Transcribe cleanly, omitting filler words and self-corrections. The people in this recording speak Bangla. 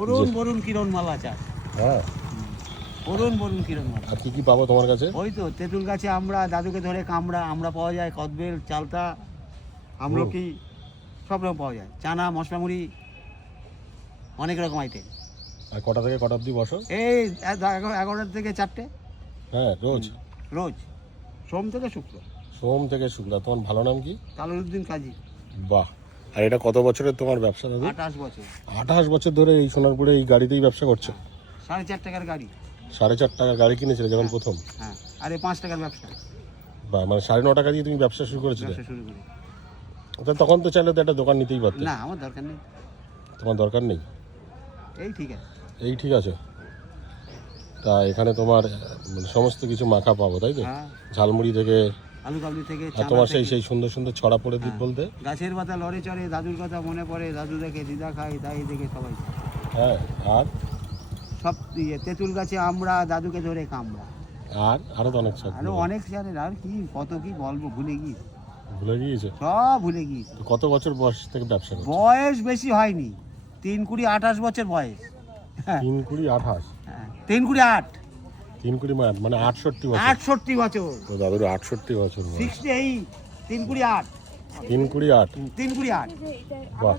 বরুণ বরুণ কিরণ মালা চাষ। হ্যাঁ, বরুণ বরুণ কিরণ মালা। আর কি পাবো তোমার কাছে? ওই তো তেঁতুল গাছে আমরা, দাদুকে ধরে কামড়া আমরা পাওয়া যায়, কদবেল, চালতা, আমলকি, সব রকম পাওয়া যায়। চানা, মশলা মুড়ি, অনেক রকম আইটেম। আর কটা থেকে কটা অবধি বসো? এই 11টা থেকে 4টে। হ্যাঁ, রোজ রোজ, সোম থেকে শুক্র। সোম থেকে শুক্র। তোমার ভালো নাম কি? কালুরুদ্দিন কাজী। বাহ। আর এটা কত বছরের তোমার ব্যবসা দাদু? 28 বছর। 28 বছর ধরে এই সোনারপুরে এই গাড়িতেই ব্যবসা করছো? 4.5 টাকার গাড়ি। 4.5 টাকার গাড়ি কিনেছিলে যখন প্রথম? হ্যাঁ, আরে 5 টাকার ব্যবসা। বা মানে 9.5 টাকা দিয়ে তুমি ব্যবসা শুরু করেছিলে? ব্যবসা শুরু করি। তখন তো চাইলে তো একটা দোকান নিতেই পারতে। না, আমার দরকার নেই। তোমার দরকার নেই? এই ঠিক আছে। এই ঠিক আছে। তা এখানে তোমার মানে সমস্ত কিছু মাখা পাবো, তাই তো? হ্যাঁ, ঝালমুড়ি থেকে আলু কাবলি থেকে, আর চানা তোমার থেকে। সেই সুন্দর সুন্দর ছড়া পড়ে দিক হ্যাঁ। বলতে? গাছের পাতা লড়ে চড়ে, দাদুর কথা মনে পড়ে, দাদু দেখে দিদা খায়, তাই দেখে সবাই খায়। হ্যাঁ। আর সব তেঁতুল গাছে আমরা, দাদুকে ধরে কামড়া। আরো তো অনেক সব আরো অনেক জানেন, আর কি কত কি বলবো, ভুলে গিয়েছি, ভুলে গিয়েছো? সব ভুলে গিয়েছি। তো কত বছর বয়স থেকে ব্যবসা করছো? বয়স বেশি হয়নি, 3 20 28 বছর বয়স। হ্যাঁ, 3 20 28? 3 20 8 3 20 মানে 68 বছর। 68 বছর। তো দাদুর 68 বছর বয়স। 60 এই 3 20 8 3 20 8? 3 20 8। বাহ।